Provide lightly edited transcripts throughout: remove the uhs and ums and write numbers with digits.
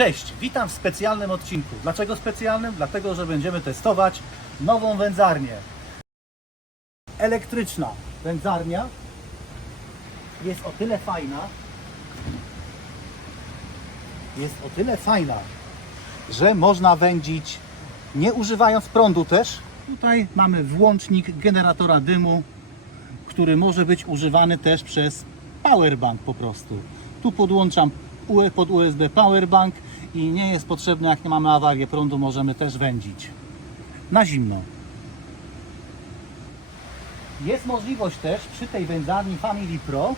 Cześć, witam w specjalnym odcinku. Dlaczego specjalnym? Dlatego, że będziemy testować nową wędzarnię. Elektryczna wędzarnia jest o tyle fajna, że można wędzić nie używając prądu też. Tutaj mamy włącznik generatora dymu, który może być używany też przez powerbank po prostu. Tu podłączam pod USB powerbank i nie jest potrzebne, jak nie mamy awarię prądu, możemy też wędzić na zimno. Jest możliwość też przy tej wędzarni Family Pro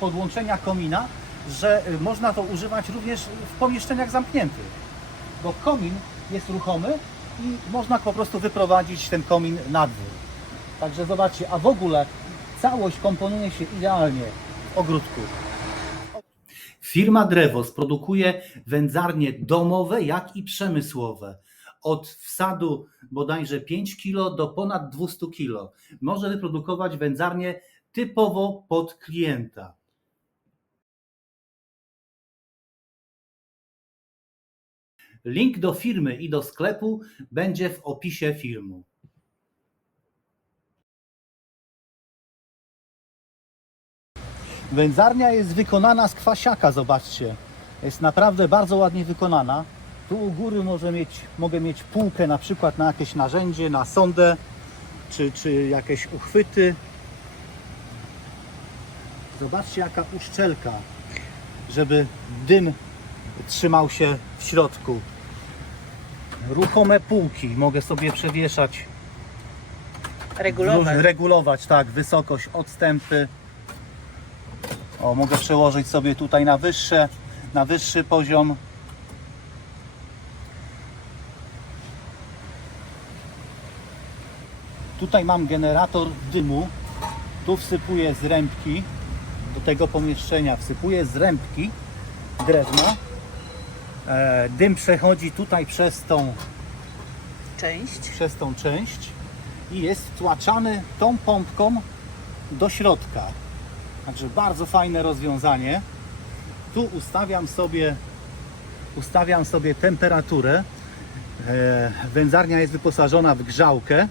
podłączenia komina, że można to używać również w pomieszczeniach zamkniętych, bo komin jest ruchomy i można po prostu wyprowadzić ten komin na dwór. Także zobaczcie, a w ogóle całość komponuje się idealnie w ogródku. Firma Drewos produkuje wędzarnie domowe, jak i przemysłowe. Od wsadu bodajże 5 kg do ponad 200 kg. Może wyprodukować wędzarnię typowo pod klienta. Link do firmy i do sklepu będzie w opisie filmu. Wędzarnia jest wykonana z kwasiaka, zobaczcie. Jest naprawdę bardzo ładnie wykonana. Tu u góry mogę mieć półkę na przykład na jakieś narzędzie, na sondę, czy jakieś uchwyty. Zobaczcie, jaka uszczelka, żeby dym trzymał się w środku. Ruchome półki, mogę sobie przewieszać, regulować tak, wysokość, odstępy. O, mogę przełożyć sobie tutaj na wyższy poziom. Tutaj mam generator dymu. Tu wsypuję z rębki do tego pomieszczenia. Wsypuję z rębki drewna. Dym przechodzi tutaj przez tą część i jest wtłaczany tą pompką do środka. Także bardzo fajne rozwiązanie. Tu ustawiam sobie temperaturę. Wędzarnia jest wyposażona w grzałkę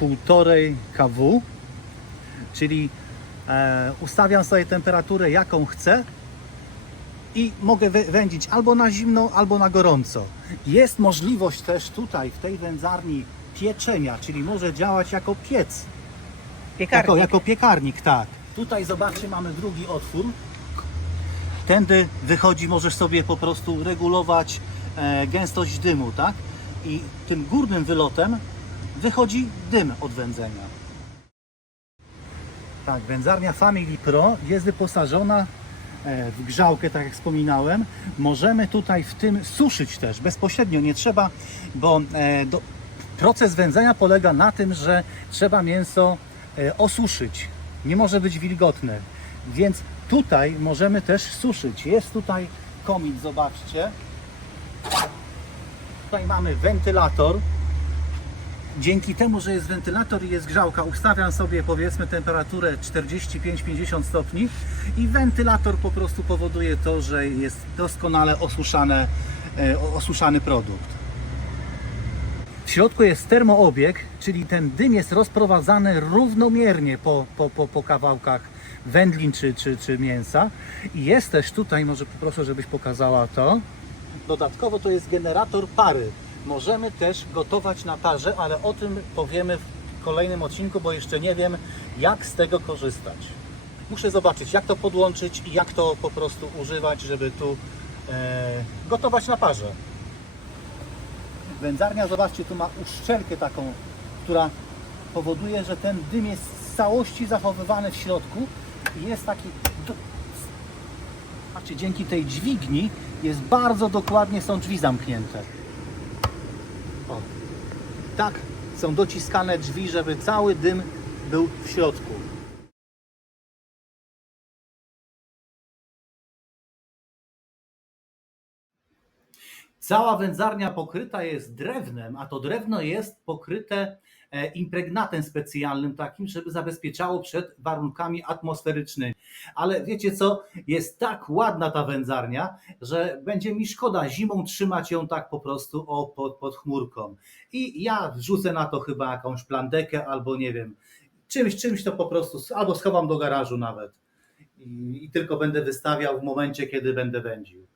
1,5 kW, czyli ustawiam sobie temperaturę, jaką chcę i mogę wędzić albo na zimno, albo na gorąco. Jest możliwość też tutaj w tej wędzarni pieczenia, czyli może działać jako piec. Jako piekarnik, tak. Tutaj zobaczcie, mamy drugi otwór. Tędy wychodzi, możesz sobie po prostu regulować gęstość dymu, tak? I tym górnym wylotem wychodzi dym od wędzenia. Tak, wędzarnia Family Pro jest wyposażona w grzałkę, tak jak wspominałem. Możemy tutaj w tym suszyć też, bezpośrednio nie trzeba, bo proces wędzenia polega na tym, że trzeba mięso osuszyć. Nie może być wilgotne, więc tutaj możemy też suszyć. Jest tutaj komin, zobaczcie. Tutaj mamy wentylator. Dzięki temu, że jest wentylator i jest grzałka, ustawiam sobie powiedzmy temperaturę 45-50 stopni i wentylator po prostu powoduje to, że jest doskonale osuszany produkt. W środku jest termoobieg, czyli ten dym jest rozprowadzany równomiernie po kawałkach wędlin czy mięsa. I jest też tutaj, może poproszę, żebyś pokazała to. Dodatkowo to jest generator pary. Możemy też gotować na parze, ale o tym powiemy w kolejnym odcinku, bo jeszcze nie wiem, jak z tego korzystać. Muszę zobaczyć, jak to podłączyć i jak to po prostu używać, żeby tu gotować na parze. Wędzarnia, zobaczcie, tu ma uszczelkę taką, która powoduje, że ten dym jest w całości zachowywany w środku i jest taki... Patrzcie, dzięki tej dźwigni jest bardzo dokładnie, są drzwi zamknięte. O, tak są dociskane drzwi, żeby cały dym był w środku. Cała wędzarnia pokryta jest drewnem, a to drewno jest pokryte impregnatem specjalnym takim, żeby zabezpieczało przed warunkami atmosferycznymi. Ale wiecie co, jest tak ładna ta wędzarnia, że będzie mi szkoda zimą trzymać ją tak po prostu pod chmurką. I ja wrzucę na to chyba jakąś plandekę albo nie wiem, czymś to po prostu, albo schowam do garażu nawet. I tylko będę wystawiał w momencie, kiedy będę wędził.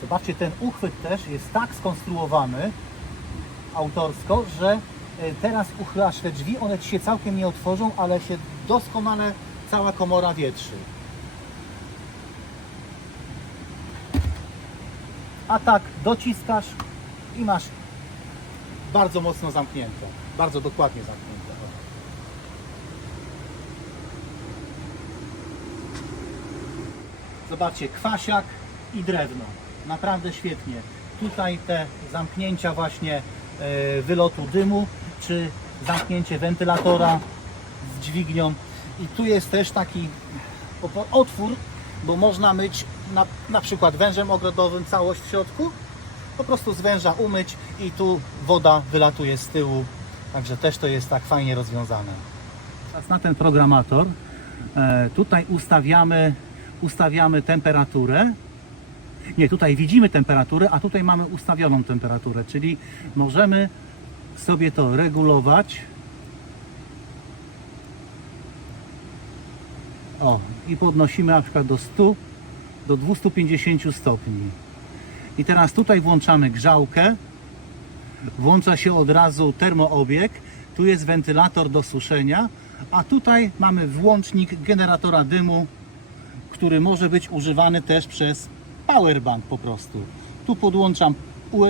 Zobaczcie, ten uchwyt też jest tak skonstruowany autorsko, że teraz uchylasz te drzwi, one ci się całkiem nie otworzą, ale się doskonale cała komora wietrzy. A tak dociskasz i masz bardzo mocno zamknięte, bardzo dokładnie zamknięte. Zobaczcie, kwasiak i drewno. Naprawdę świetnie. Tutaj te zamknięcia właśnie wylotu dymu, czy zamknięcie wentylatora z dźwignią. I tu jest też taki otwór, bo można myć na przykład wężem ogrodowym całość w środku. Po prostu z węża umyć i tu woda wylatuje z tyłu. Także też to jest tak fajnie rozwiązane. Teraz na ten programator tutaj ustawiamy temperaturę. Nie, tutaj widzimy temperaturę, a tutaj mamy ustawioną temperaturę, czyli możemy sobie to regulować. O, i podnosimy na przykład do 100, do 250 stopni. I teraz tutaj włączamy grzałkę. Włącza się od razu termoobieg. Tu jest wentylator do suszenia, a tutaj mamy włącznik generatora dymu, który może być używany też przez powerbank po prostu. Tu podłączam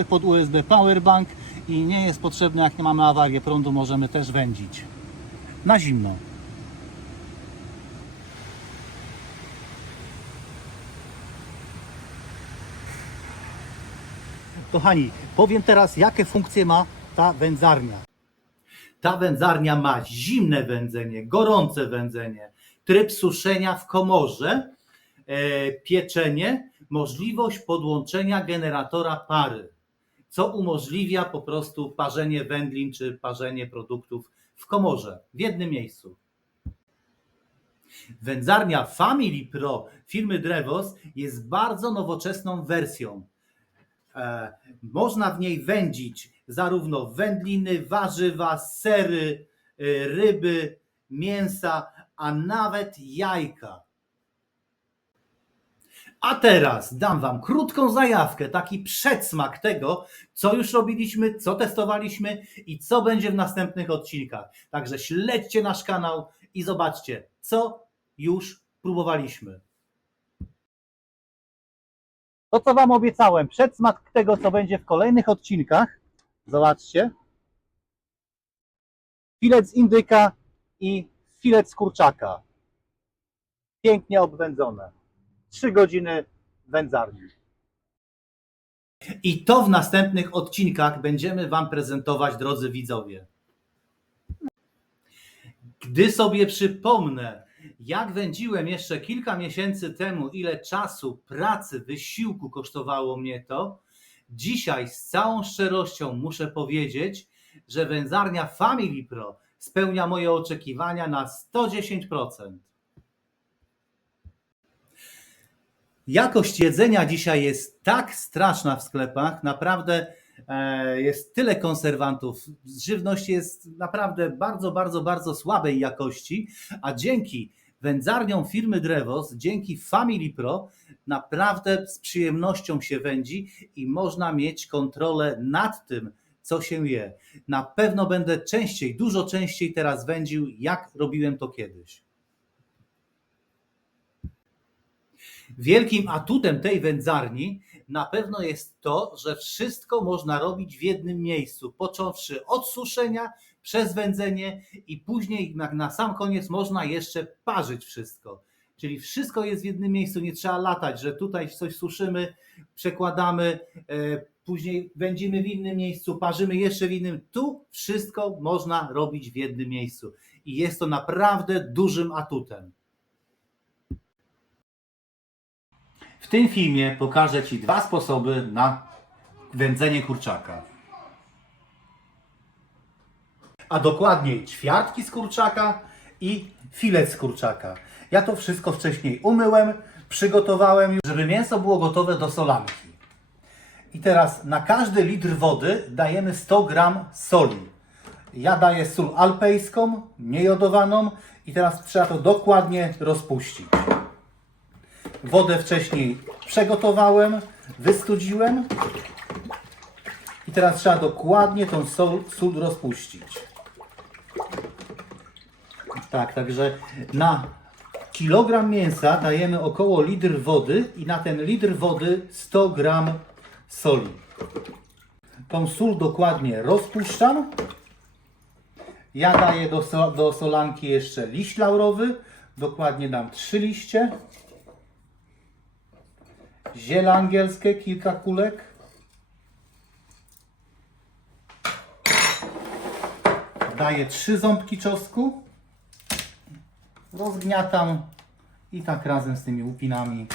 pod USB powerbank i nie jest potrzebne, jak nie mamy awarię prądu, możemy też wędzić na zimno. Kochani, powiem teraz, jakie funkcje ma ta wędzarnia. Ta wędzarnia ma zimne wędzenie, gorące wędzenie, tryb suszenia w komorze, pieczenie, możliwość podłączenia generatora pary, co umożliwia po prostu parzenie wędlin czy parzenie produktów w komorze, w jednym miejscu. Wędzarnia Family Pro firmy Drewos jest bardzo nowoczesną wersją. Można w niej wędzić zarówno wędliny, warzywa, sery, ryby, mięsa, a nawet jajka. A teraz dam Wam krótką zajawkę, taki przedsmak tego, co już robiliśmy, co testowaliśmy i co będzie w następnych odcinkach. Także śledźcie nasz kanał i zobaczcie, co już próbowaliśmy. To, co Wam obiecałem, przedsmak tego, co będzie w kolejnych odcinkach. Zobaczcie. Filet z indyka i filet z kurczaka. Pięknie obwędzone. 3 godziny wędzarni. I to w następnych odcinkach będziemy Wam prezentować, drodzy widzowie. Gdy sobie przypomnę, jak wędziłem jeszcze kilka miesięcy temu, ile czasu, pracy, wysiłku kosztowało mnie to, dzisiaj z całą szczerością muszę powiedzieć, że wędzarnia Family Pro spełnia moje oczekiwania na 110%. Jakość jedzenia dzisiaj jest tak straszna w sklepach, naprawdę jest tyle konserwantów, żywność jest naprawdę bardzo słabej jakości, a dzięki wędzarniom firmy Drewos, dzięki Family Pro naprawdę z przyjemnością się wędzi i można mieć kontrolę nad tym, co się je. Na pewno będę częściej, dużo częściej teraz wędził, jak robiłem to kiedyś. Wielkim atutem tej wędzarni na pewno jest to, że wszystko można robić w jednym miejscu, począwszy od suszenia, przez wędzenie i później na sam koniec można jeszcze parzyć wszystko. Czyli wszystko jest w jednym miejscu, nie trzeba latać, że tutaj coś suszymy, przekładamy, później wędzimy w innym miejscu, parzymy jeszcze w innym. Tu wszystko można robić w jednym miejscu i jest to naprawdę dużym atutem. W tym filmie pokażę Ci 2 sposoby na wędzenie kurczaka. a dokładniej ćwiartki z kurczaka i filet z kurczaka. Ja to wszystko wcześniej umyłem, przygotowałem już, żeby mięso było gotowe do solanki. I teraz na każdy litr wody dajemy 100 gram soli. Ja daję sól alpejską, niejodowaną i teraz trzeba to dokładnie rozpuścić. Wodę wcześniej przegotowałem, wystudziłem i teraz trzeba dokładnie tą sól rozpuścić. Tak, także na kilogram mięsa dajemy około litr wody i na ten litr wody 100 gram soli. Tą sól dokładnie rozpuszczam. Ja daję do solanki jeszcze liść laurowy. Dokładnie dam 3 liście. Ziele angielskie, kilka kulek. Daję 3 ząbki czosnku. Rozgniatam i tak razem z tymi łupinami.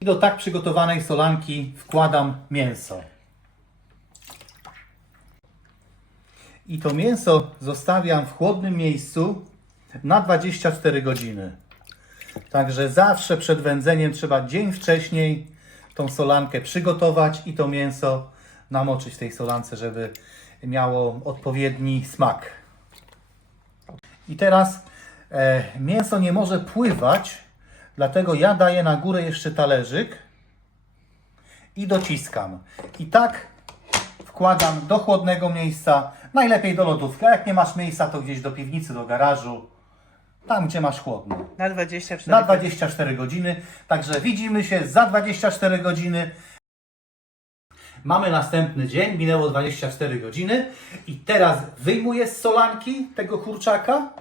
I do tak przygotowanej solanki wkładam mięso. I to mięso zostawiam w chłodnym miejscu na 24 godziny. Także zawsze przed wędzeniem trzeba dzień wcześniej tą solankę przygotować i to mięso namoczyć w tej solance, żeby miało odpowiedni smak. I teraz mięso nie może pływać, dlatego ja daję na górę jeszcze talerzyk i dociskam. I tak wkładam do chłodnego miejsca, najlepiej do lodówki. A jak nie masz miejsca, to gdzieś do piwnicy, do garażu, tam gdzie masz chłodno. Na 24 godziny. Także widzimy się za 24 godziny. Mamy następny dzień, minęło 24 godziny i teraz wyjmuję z solanki tego kurczaka.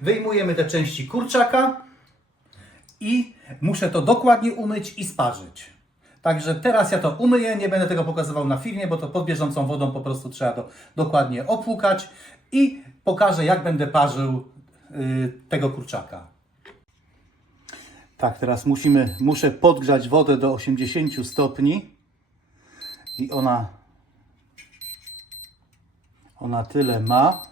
Wyjmujemy te części kurczaka i muszę to dokładnie umyć i sparzyć. Także teraz ja to umyję, nie będę tego pokazywał na filmie, bo to pod bieżącą wodą po prostu trzeba to dokładnie opłukać i pokażę, jak będę parzył tego kurczaka. Tak, teraz muszę podgrzać wodę do 80 stopni i ona tyle ma.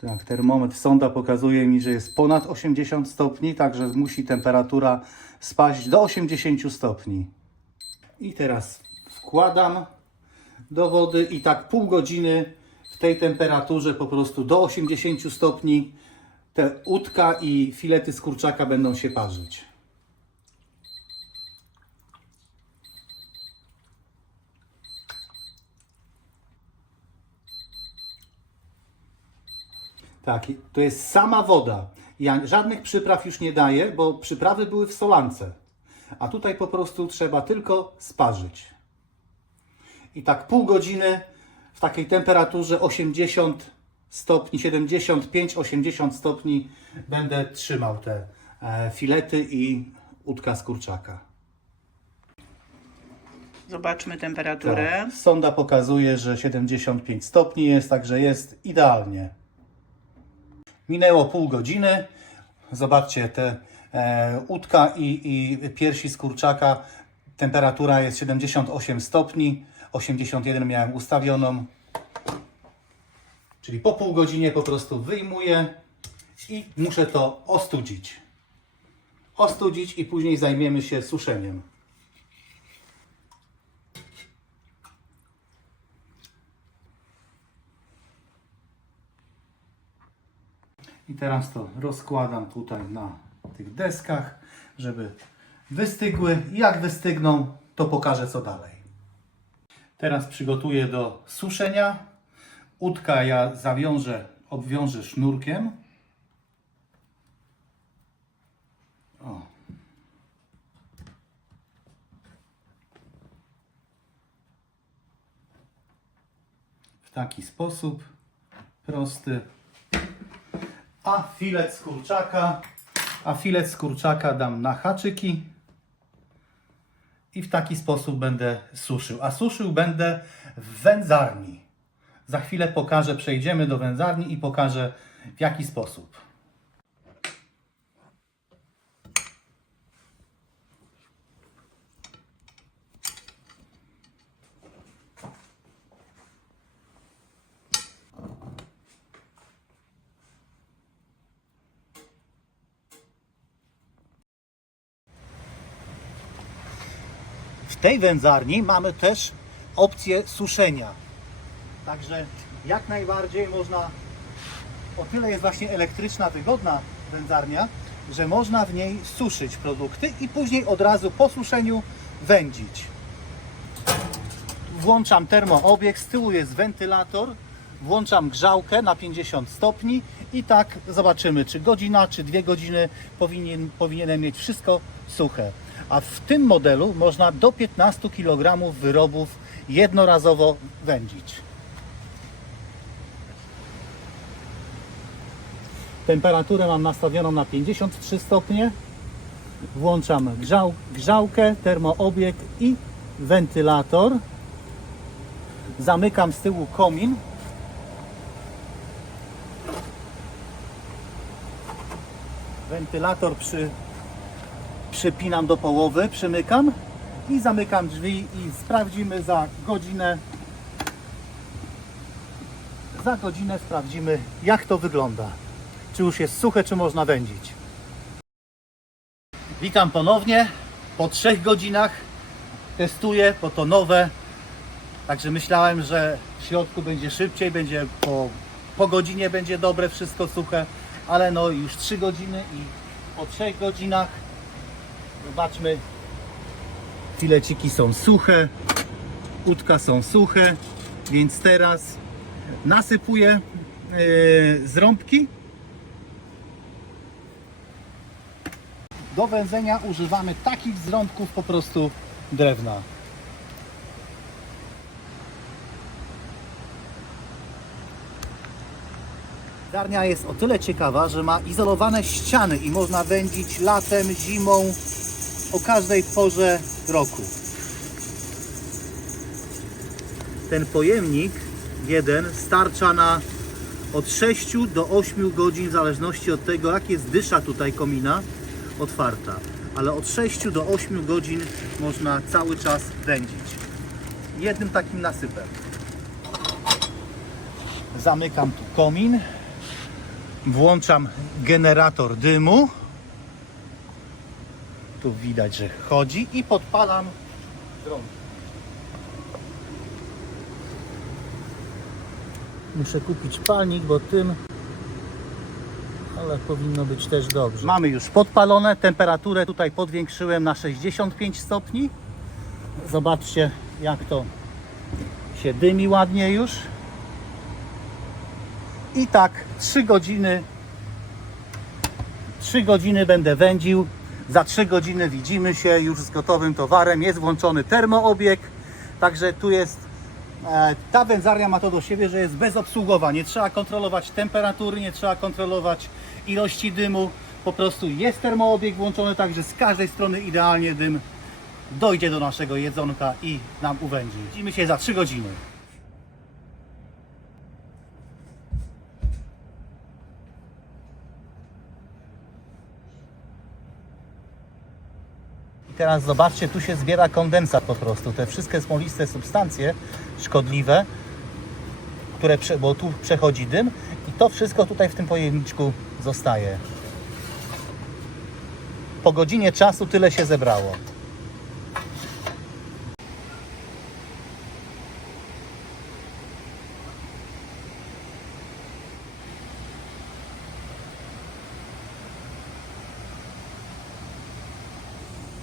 Tak, termometr, sonda pokazuje mi, że jest ponad 80 stopni, także musi temperatura spaść do 80 stopni. I teraz wkładam do wody i tak pół godziny w tej temperaturze po prostu do 80 stopni te udka i filety z kurczaka będą się parzyć. Tak, to jest sama woda. Ja żadnych przypraw już nie daję, bo przyprawy były w solance. A tutaj po prostu trzeba tylko sparzyć. I tak pół godziny w takiej temperaturze 80 stopni, 75-80 stopni będę trzymał te filety i udka z kurczaka. Zobaczmy temperaturę. Tak. Sonda pokazuje, że 75 stopni jest, także jest idealnie. Minęło pół godziny. Zobaczcie, te udka i piersi z kurczaka. Temperatura jest 78 stopni. 81 miałem ustawioną. Czyli po pół godzinie po prostu wyjmuję i muszę to ostudzić. Ostudzić i później zajmiemy się suszeniem. I teraz to rozkładam tutaj na tych deskach, żeby wystygły. I jak wystygną, to pokażę co dalej. Teraz przygotuję do suszenia. Udka ja obwiążę sznurkiem. O. W taki sposób prosty. A filet z kurczaka dam na haczyki i w taki sposób będę suszył. A suszył będę w wędzarni. Za chwilę przejdziemy do wędzarni i pokażę w jaki sposób. w tej wędzarni mamy też opcję suszenia. Także jak najbardziej można, o tyle jest właśnie elektryczna, wygodna wędzarnia, że można w niej suszyć produkty i później od razu po suszeniu wędzić. Włączam termoobieg, z tyłu jest wentylator, włączam grzałkę na 50 stopni i tak zobaczymy, czy godzina, czy 2 godziny powinienem mieć wszystko suche. A w tym modelu można do 15 kg wyrobów jednorazowo wędzić. Temperaturę mam nastawioną na 53 stopnie. Włączam grzałkę, termoobieg i wentylator. Zamykam z tyłu komin. Wentylator przypinam do połowy, przymykam i zamykam drzwi i sprawdzimy za godzinę. Za godzinę sprawdzimy, jak to wygląda. Czy już jest suche, czy można wędzić. Witam ponownie. Po 3 godzinach testuję, bo to nowe. Także myślałem, że w środku będzie szybciej, będzie po godzinie będzie dobre, wszystko suche. Ale no już 3 godziny i po 3 godzinach zobaczmy, fileciki są suche, udka są suche, więc teraz nasypuję zrąbki. Do wędzenia używamy takich zrąbków po prostu drewna. Wędzarnia jest o tyle ciekawa, że ma izolowane ściany i można wędzić latem, zimą, o każdej porze roku. Ten pojemnik jeden starcza na od 6 do 8 godzin w zależności od tego, jak jest dysza tutaj komina otwarta. Ale od 6 do 8 godzin można cały czas wędzić. Jednym takim nasypem. Zamykam tu komin. Włączam generator dymu. Tu widać, że chodzi i podpalam drąg. Muszę kupić palnik, bo tym, ale powinno być też dobrze. Mamy już podpalone, temperaturę tutaj podwiększyłem na 65 stopni. Zobaczcie, jak to się dymi ładnie już. I tak 3 godziny będę wędził. Za 3 godziny widzimy się już z gotowym towarem. Jest włączony termoobieg. Także tu jest, ta wędzarnia ma to do siebie, że jest bezobsługowa. Nie trzeba kontrolować temperatury, nie trzeba kontrolować ilości dymu. Po prostu jest termoobieg włączony, także z każdej strony idealnie dym dojdzie do naszego jedzonka i nam uwędzi. Widzimy się za 3 godziny. Teraz zobaczcie, tu się zbiera kondensat po prostu. Te wszystkie smoliste substancje szkodliwe, bo tu przechodzi dym i to wszystko tutaj w tym pojemniczku zostaje. Po godzinie czasu tyle się zebrało.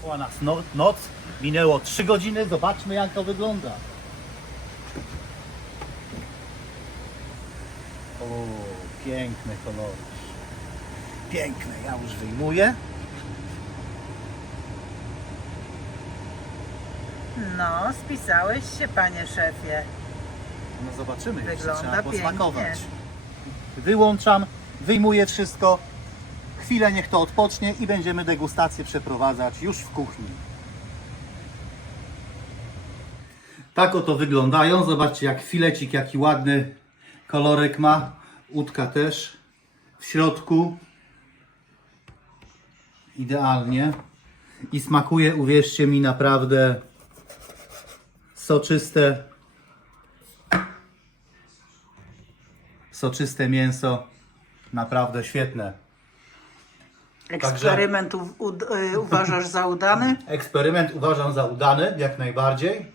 Była nas noc, minęło 3 godziny, zobaczmy, jak to wygląda. O, piękne kolory. Piękne, ja już wyjmuję. No, spisałeś się, panie szefie. No zobaczymy, jeszcze Wygląda trzeba posmakować. pięknie. Wyłączam, wyjmuję wszystko. Chwilę niech to odpocznie i będziemy degustację przeprowadzać już w kuchni. Tak oto wyglądają. Zobaczcie, jak filecik, jaki ładny kolorek ma. Udka też w środku. Idealnie. I smakuje, uwierzcie mi, naprawdę soczyste. Soczyste mięso. Naprawdę świetne. Eksperyment uważasz za udany? Eksperyment uważam za udany, jak najbardziej.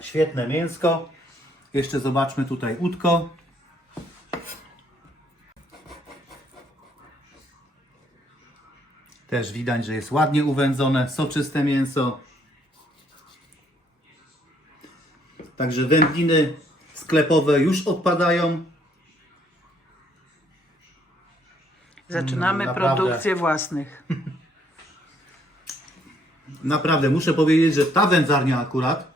Świetne mięsko. Jeszcze zobaczmy tutaj udko. Też widać, że jest ładnie uwędzone, soczyste mięso. Także wędliny sklepowe już odpadają. Zaczynamy Naprawdę. produkcję własnych. Naprawdę muszę powiedzieć, że ta wędzarnia akurat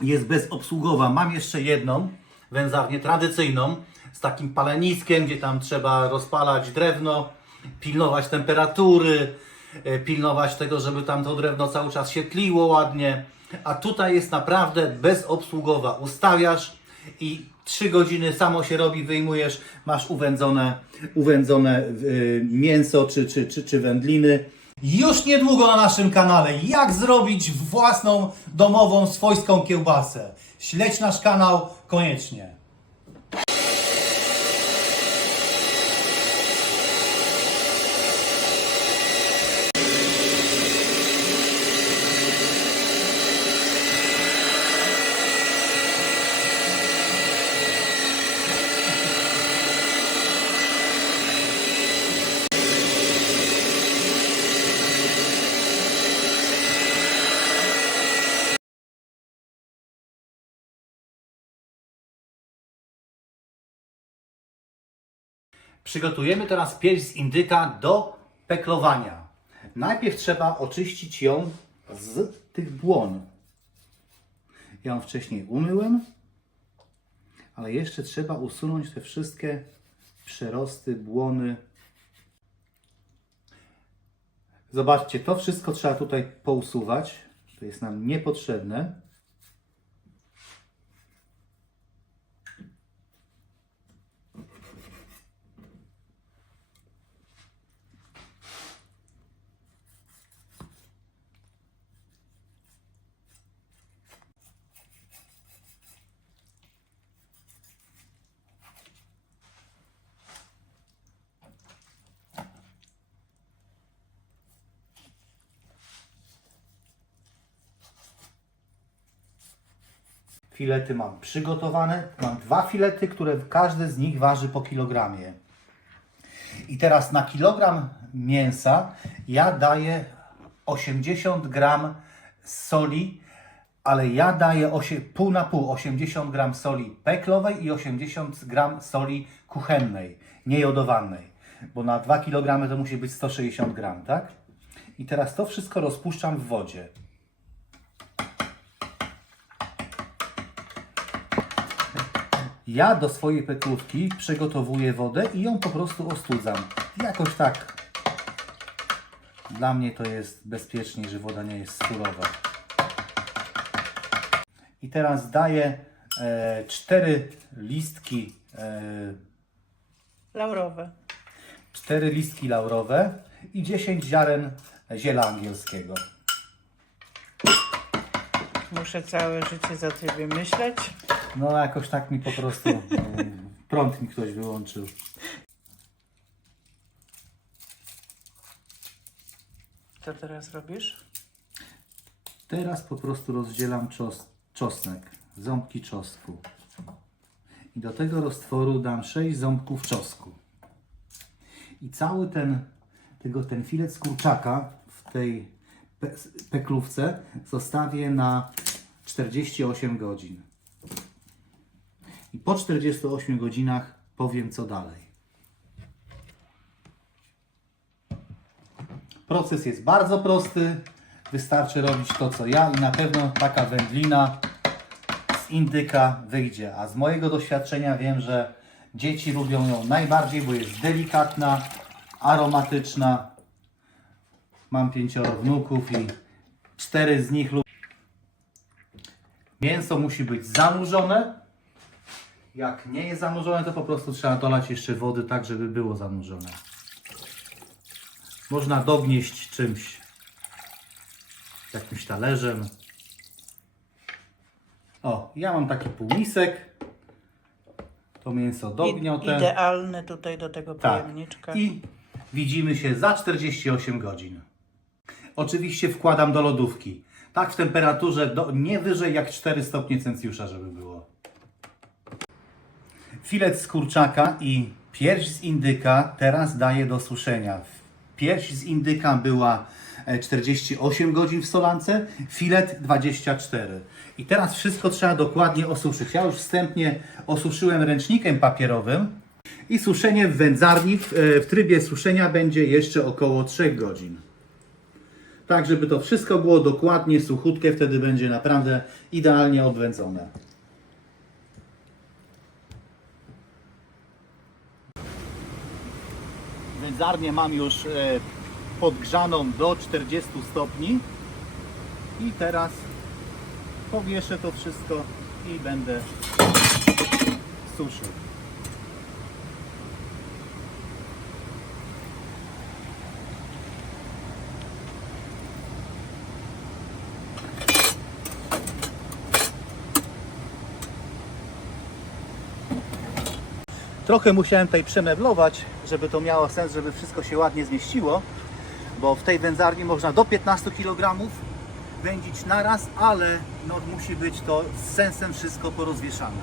jest bezobsługowa. Mam jeszcze jedną wędzarnię tradycyjną z takim paleniskiem, gdzie tam trzeba rozpalać drewno, pilnować temperatury, pilnować tego, żeby tam to drewno cały czas się tliło ładnie. A tutaj jest naprawdę bezobsługowa. Ustawiasz i 3 godziny samo się robi, wyjmujesz, masz uwędzone mięso czy wędliny. Już niedługo na naszym kanale, jak zrobić własną domową swojską kiełbasę. Śledź nasz kanał koniecznie. Przygotujemy teraz pierś z indyka do peklowania. Najpierw trzeba oczyścić ją z tych błon. Ja ją wcześniej umyłem, ale jeszcze trzeba usunąć te wszystkie przerosty, błony. Zobaczcie, to wszystko trzeba tutaj pousuwać. To jest nam niepotrzebne. Filety mam przygotowane. Mam 2 filety, które każdy z nich waży po kilogramie. I teraz na kilogram mięsa ja daję 80 gram soli, ale ja daję pół na pół, 80 gram soli peklowej i 80 gram soli kuchennej, niejodowanej. Bo na 2 kg to musi być 160 gram, tak? I teraz to wszystko rozpuszczam w wodzie. Ja do swojej peklówki przygotowuję wodę i ją po prostu ostudzam. Jakoś tak. Dla mnie to jest bezpieczniej, że woda nie jest surowa. I teraz daję 4 listki Laurowe. 4 listki laurowe i 10 ziaren ziela angielskiego. Muszę całe życie za Ciebie myśleć. No jakoś tak mi po prostu prąd mi ktoś wyłączył. Co teraz robisz? Teraz po prostu rozdzielam czosnek, ząbki czosnku. I do tego roztworu dam 6 ząbków czosnku. I cały ten filet z kurczaka w tej peklówce zostawię na 48 godzin. I po 48 godzinach powiem, co dalej. Proces jest bardzo prosty. Wystarczy robić to, co ja i na pewno taka wędlina z indyka wyjdzie. A z mojego doświadczenia wiem, że dzieci lubią ją najbardziej, bo jest delikatna, aromatyczna. Mam 5 wnuków i 4 z nich lubią. Mięso musi być zanurzone. Jak nie jest zanurzone, to po prostu trzeba dolać jeszcze wody tak, żeby było zanurzone. Można dognieść czymś, jakimś talerzem. O, ja mam taki półmisek. To mięso dognione. Idealny tutaj do tego Tak. pojemniczka. I Widzimy się za 48 godzin. Oczywiście wkładam do lodówki. Tak w temperaturze nie wyżej jak 4 stopnie Celsjusza, żeby było. Filet z kurczaka i pierś z indyka teraz daję do suszenia. Pierś z indyka była 48 godzin w solance, filet 24. I teraz wszystko trzeba dokładnie osuszyć. Ja już wstępnie osuszyłem ręcznikiem papierowym i suszenie w wędzarni w trybie suszenia będzie jeszcze około 3 godzin. Tak, żeby to wszystko było dokładnie suchutkie, wtedy będzie naprawdę idealnie odwędzone. Wędzarnię mam już podgrzaną do 40 stopni i teraz powieszę to wszystko i będę suszył. Trochę musiałem tutaj przemeblować, żeby to miało sens, żeby wszystko się ładnie zmieściło, bo w tej wędzarni można do 15 kg wędzić naraz, ale musi być to z sensem wszystko porozwieszane.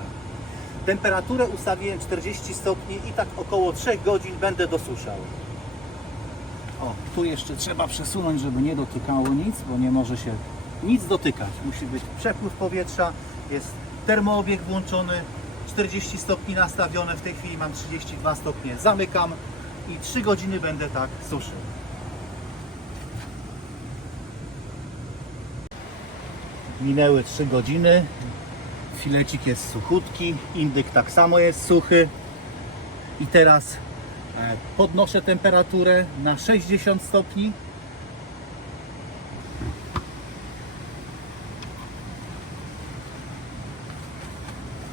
Temperaturę ustawiłem 40 stopni i tak około 3 godzin będę dosuszał. O, tu jeszcze trzeba przesunąć, żeby nie dotykało nic, bo nie może się nic dotykać. Musi być przepływ powietrza, jest termoobieg włączony, 40 stopni nastawione, w tej chwili mam 32 stopnie, zamykam i 3 godziny będę tak suszył. Minęły 3 godziny, filecik jest suchutki, indyk tak samo jest suchy i teraz podnoszę temperaturę na 60 stopni.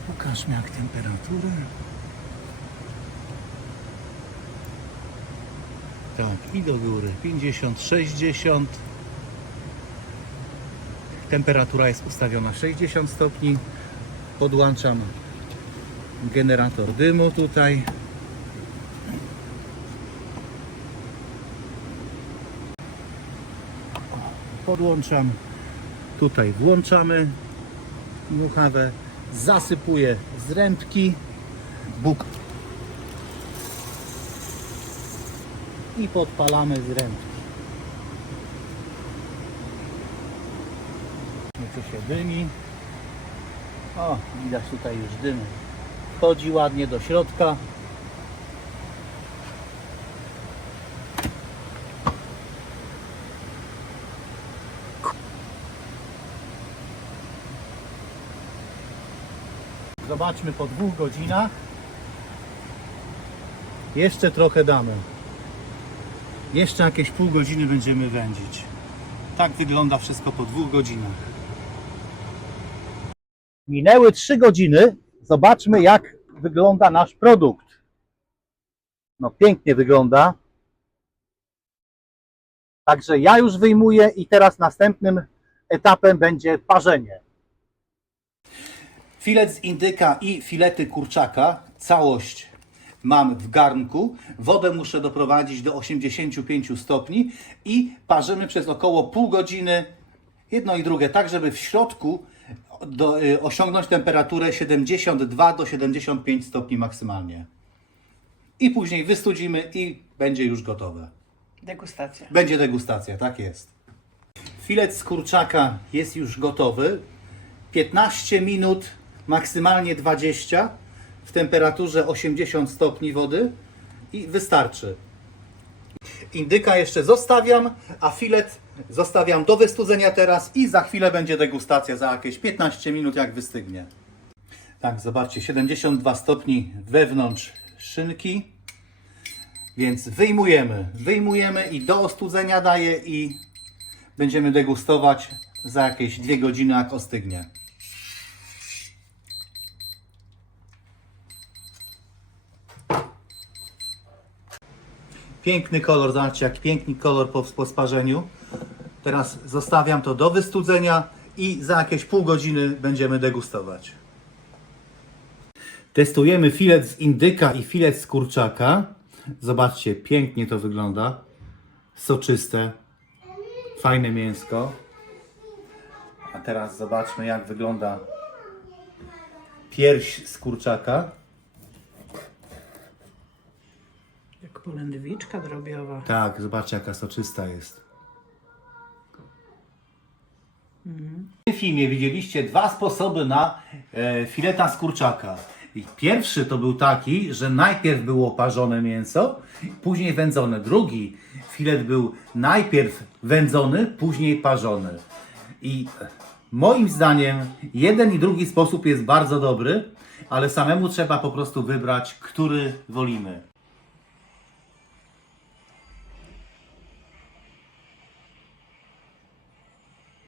Pokażmy jak temperaturę. Tak, i do góry 50, 60. Temperatura jest ustawiona 60 stopni. Podłączam generator dymu tutaj. Podłączam. Tutaj włączamy dmuchawę. Zasypuję z rębki. Buk. I podpalamy z rębki. Tu się dymi. O, widać tutaj już dym wchodzi ładnie do środka. Zobaczmy po 2 godzinach. Jeszcze trochę damy. Jeszcze jakieś pół godziny będziemy wędzić. Tak wygląda wszystko po 2 godzinach. Minęły 3 godziny. Zobaczmy jak wygląda nasz produkt. No pięknie wygląda. Także ja już wyjmuję i teraz następnym etapem będzie parzenie. Filet z indyka i filety kurczaka, całość mam w garnku. Wodę muszę doprowadzić do 85 stopni i parzymy przez około pół godziny jedno i drugie, tak żeby w środku osiągnąć temperaturę 72 do 75 stopni maksymalnie. I później wystudzimy i będzie już gotowe. Degustacja. Będzie degustacja, tak jest. Filet z kurczaka jest już gotowy. 15 minut, maksymalnie 20 w temperaturze 80 stopni wody i wystarczy. Indyka jeszcze zostawiam, a filet zostawiam do wystudzenia teraz i za chwilę będzie degustacja, za jakieś 15 minut jak wystygnie. Tak, zobaczcie, 72 stopni wewnątrz szynki, więc wyjmujemy i do ostudzenia daję i będziemy degustować za jakieś 2 godziny jak ostygnie. Piękny kolor, zobaczcie jak piękny kolor po sparzeniu. Teraz zostawiam to do wystudzenia i za jakieś pół godziny będziemy degustować. Testujemy filet z indyka i filet z kurczaka. Zobaczcie, pięknie to wygląda. Soczyste, fajne mięsko. A teraz zobaczmy, jak wygląda pierś z kurczaka. Jak polędwiczka drobiowa. Tak, zobaczcie, jaka soczysta jest. W tym filmie widzieliście dwa sposoby na fileta z kurczaka. I pierwszy to był taki, że najpierw było parzone mięso, później wędzone. Drugi filet był najpierw wędzony, później parzony. I moim zdaniem jeden i drugi sposób jest bardzo dobry, ale samemu trzeba po prostu wybrać, który wolimy.